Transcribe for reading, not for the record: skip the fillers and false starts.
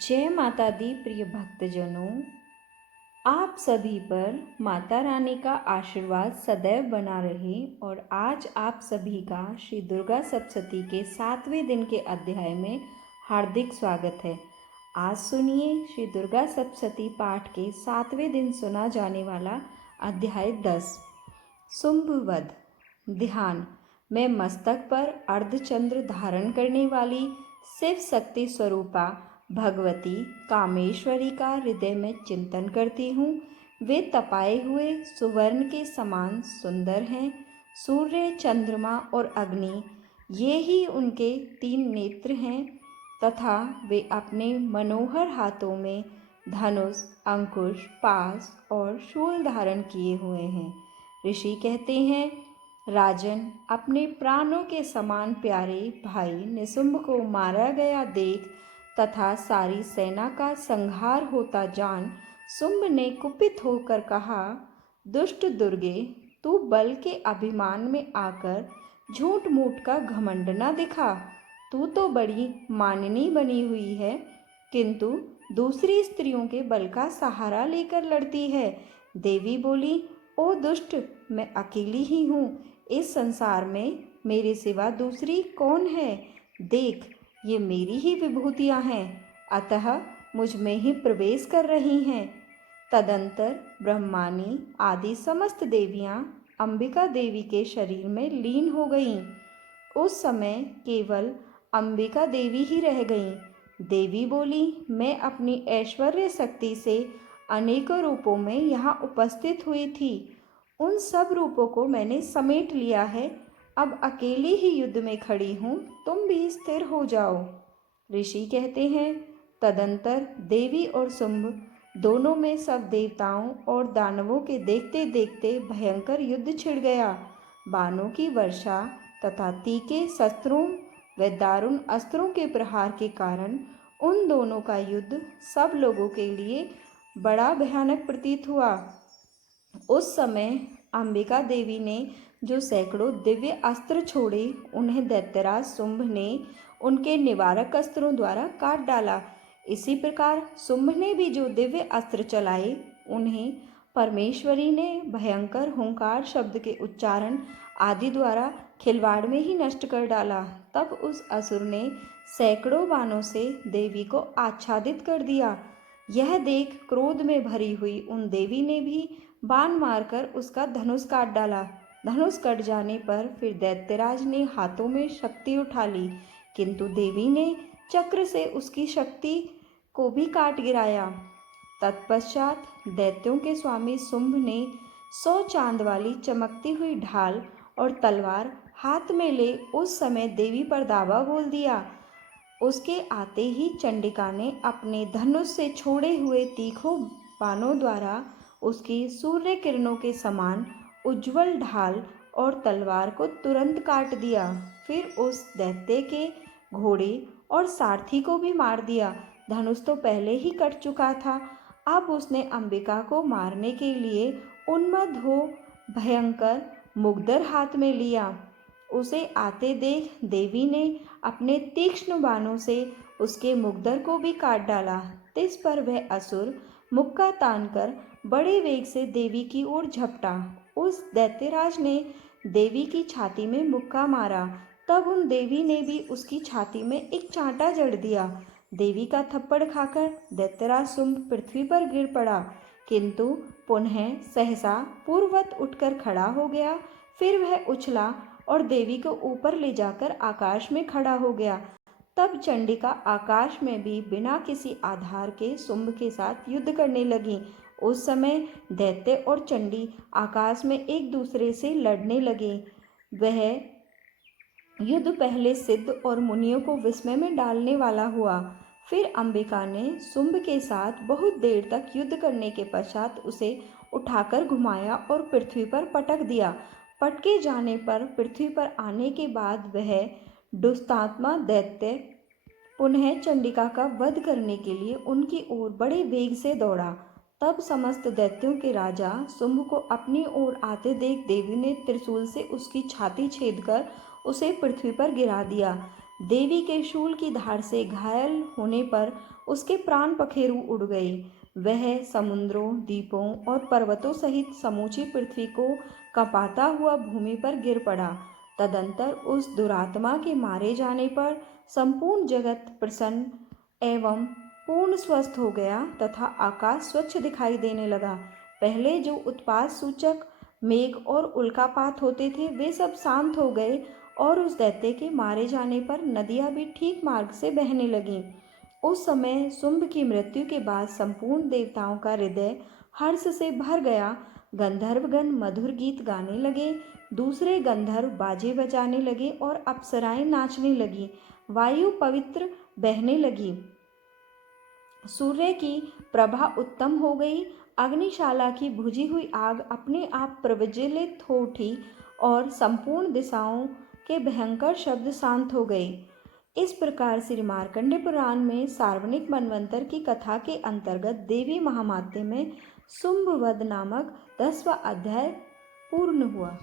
जय माता दी प्रिय भक्तजनों, आप सभी पर माता रानी का आशीर्वाद सदैव बना रहे। और आज आप सभी का श्री दुर्गा सप्तशती के 7वें दिन के अध्याय में हार्दिक स्वागत है। आज सुनिए श्री दुर्गा सप्तशती पाठ के 7वें दिन सुना जाने वाला अध्याय 10 शुंभवध। ध्यान। मैं मस्तक पर अर्धचंद्र धारण करने वाली शिव शक्ति स्वरूपा भगवती कामेश्वरी का हृदय में चिंतन करती हूँ। वे तपाए हुए सुवर्ण के समान सुंदर हैं। सूर्य, चंद्रमा और अग्नि, ये ही उनके 3 नेत्र हैं तथा वे अपने मनोहर हाथों में धनुष, अंकुश, पास और शूल धारण किए हुए हैं। ऋषि कहते हैं, राजन, अपने प्राणों के समान प्यारे भाई निशुंभ को मारा गया देख तथा सारी सेना का संहार होता जान शुंभ ने कुपित होकर कहा, दुष्ट दुर्गे, तू बल के अभिमान में आकर झूठ मूठ का घमंड न दिखा। तू तो बड़ी माननी बनी हुई है, किंतु दूसरी स्त्रियों के बल का सहारा लेकर लड़ती है। देवी बोली, ओ दुष्ट, मैं अकेली ही हूँ। इस संसार में मेरे सिवा दूसरी कौन है? देख, ये मेरी ही विभूतियाँ हैं, अतः मुझ में ही प्रवेश कर रही हैं। तदंतर ब्रह्मानी आदि समस्त देवियाँ अंबिका देवी के शरीर में लीन हो गईं। उस समय केवल अंबिका देवी ही रह गईं। देवी बोली, मैं अपनी ऐश्वर्य शक्ति से अनेकों रूपों में यहाँ उपस्थित हुई थी। उन सब रूपों को मैंने समेट लिया है। अब अकेली ही युद्ध में खड़ी हूँ, तुम भी स्थिर हो जाओ। ऋषि कहते हैं, तदंतर देवी और शुंभ दोनों में सब देवताओं और दानवों के देखते देखते भयंकर युद्ध छिड़ गया। बाणों की वर्षा तथा तीखे शस्त्रों व दारुण अस्त्रों के प्रहार के कारण उन दोनों का युद्ध सब लोगों के लिए बड़ा भयानक प्रतीत हुआ। उस समय अंबिका देवी ने जो सैकड़ों दिव्य अस्त्र छोड़े, उन्हें दैत्यराज शुंभ ने उनके निवारक अस्त्रों द्वारा काट डाला। इसी प्रकार शुंभ ने भी जो दिव्य अस्त्र चलाए, उन्हें परमेश्वरी ने भयंकर हुंकार शब्द के उच्चारण आदि द्वारा खिलवाड़ में ही नष्ट कर डाला। तब उस असुर ने सैकड़ों बाणों से देवी को आच्छादित कर दिया। यह देख क्रोध में भरी हुई उन देवी ने भी बाण मारकर उसका धनुष काट डाला। धनुष कट जाने पर फिर दैत्यराज ने हाथों में शक्ति उठा ली, किंतु देवी ने चक्र से उसकी शक्ति को भी काट गिराया। तत्पश्चात दैत्यों के स्वामी शुंभ ने 100 चांद वाली चमकती हुई ढाल और तलवार हाथ में ले उस समय देवी पर दावा बोल दिया। उसके आते ही चंडिका ने अपने धनुष से छोड़े हुए तीखों बाणों द्वारा उसकी सूर्य किरणों के समान उज्ज्वल ढाल और तलवार को तुरंत काट दिया। फिर उस दैत्य के घोड़े और सारथी को भी मार दिया। धनुष तो पहले ही कट चुका था। अब उसने अंबिका को मारने के लिए उन्मत्त हो भयंकर मुग्दर हाथ में लिया। उसे आते देख देवी ने अपने तीक्ष्ण बाणों से उसके मुग्दर को भी काट डाला। इस पर वह असुर मुक्का तानकर बड़े वेग से देवी की ओर झपटा। उस दैत्यराज ने देवी की छाती में मुक्का मारा। तब उन देवी ने भी उसकी छाती में एक चांटा जड़ दिया। देवी का थप्पड़ खाकर दैत्यराज शुंभ पृथ्वी पर गिर पड़ा, किंतु पुनः सहसा पूर्ववत उठकर खड़ा हो गया। फिर वह उछला और देवी को ऊपर ले जाकर आकाश में खड़ा हो गया। तब चंडिका आकाश में भी बिना किसी आधार के शुंभ के साथ युद्ध करने लगी। उस समय दैत्य और चंडी आकाश में एक दूसरे से लड़ने लगे। वह युद्ध पहले सिद्ध और मुनियों को विस्मय में डालने वाला हुआ। फिर अंबिका ने शुंभ के साथ बहुत देर तक युद्ध करने के पश्चात उसे उठाकर घुमाया और पृथ्वी पर पटक दिया। पटके जाने पर पृथ्वी पर आने के बाद वह दुष्टात्मा दैत्य पुनः चंडिका का वध करने के लिए उनकी ओर बड़े वेग से दौड़ा। तब समस्त दैत्यों के राजा शुंभ को अपनी ओर आते देख देवी ने त्रिशूल से उसकी छाती छेदकर उसे पृथ्वी पर गिरा दिया। देवी के शूल की धार से घायल होने पर उसके प्राण पखेरु उड़ गए। वह समुद्रों, द्वीपों और पर्वतों सहित समूची पृथ्वी को कँपाता हुआ भूमि पर गिर पड़ा। तदंतर उस दुरात्मा के मारे जाने पर संपूर्ण जगत प्रसन्न एवं पूर्ण स्वस्थ हो गया तथा आकाश स्वच्छ दिखाई देने लगा। पहले जो उत्पात सूचक मेघ और उल्कापात होते थे वे सब शांत हो गए और उस दैत्य के मारे जाने पर नदियां भी ठीक मार्ग से बहने लगीं। उस समय शुंभ की मृत्यु के बाद संपूर्ण देवताओं का हृदय हर्ष से भर गया। गंधर्वगण मधुर गीत गाने लगे, दूसरे गंधर्व बाजे बजाने लगे और अप्सराएं नाचने लगी। वायु पवित्र बहने लगी, सूर्य की प्रभा उत्तम हो गई, अग्निशाला की बुझी हुई आग अपने आप प्रज्वलित हो उठी और संपूर्ण दिशाओं के भयंकर शब्द शांत हो गए। इस प्रकार श्री मार्कंडेय पुराण में सार्वनिक मनवंतर की कथा के अंतर्गत देवी महात्म्य में शुंभवध नामक 10वां अध्याय पूर्ण हुआ।